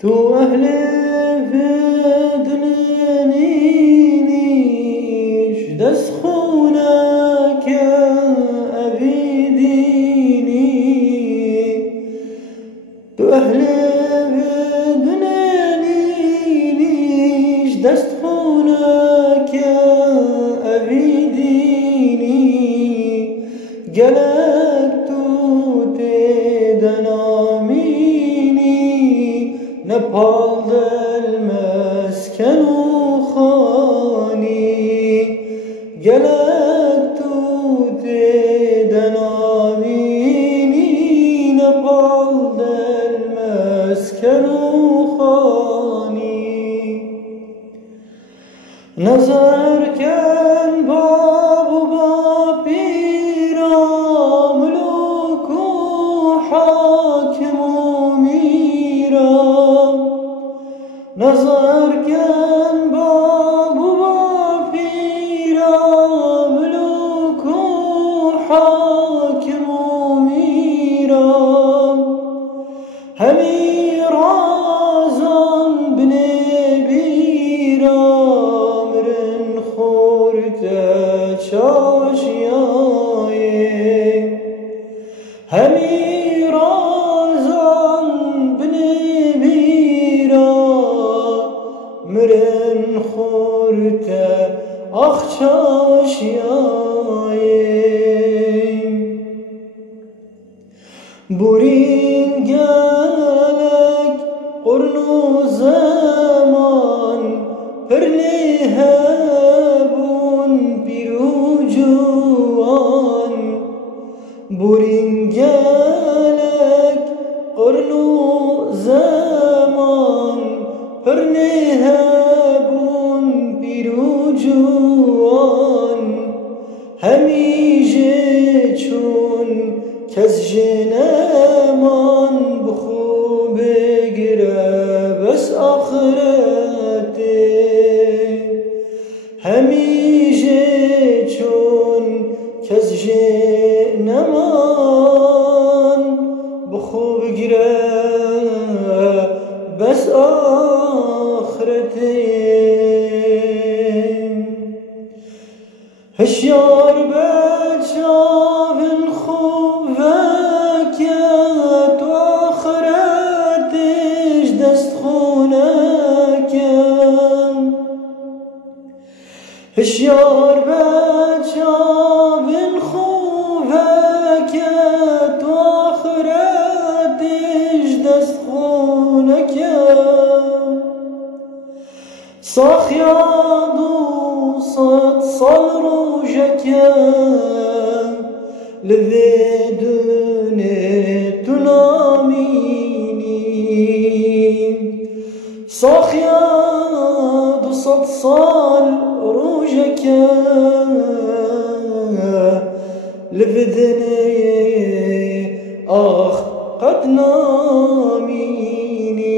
تو اهل فدنانيش دست خونك أبيديني تو اهل فدنانيش دست خونك أبيديني قلق تو تدناميني نبال المسكن وخاني قلق تو تدناميني نبال المسكن وخاني نظر كان باب وبابيرا ملوك وحاكم وميرا نظر كان باب وبابيرا ملوك وحاكم وميرا همي رازم بنبيرا مرن خورته چاشیای همی رازم بنبیرا مرن خورته آخ چاشیای برین گلک قرن و زمان پرنه بون پیرو جوان برین گلک قرن و زمان پرنه بون پیرو جوان همیشه چون کس جنمان بخوب گره بس آخرته همیشه چون کس جنمان بخوب گره بس آخرته هشیار بچاون خوب وکت و آخرتش دست خونکم هشیار بچاون خوب وکت و آخرتش دست خونکم ساخیاد و صد سال روژکم لودونه تنامینی ساخیاد و صد سال روژکم لودونه آخ قد نامینی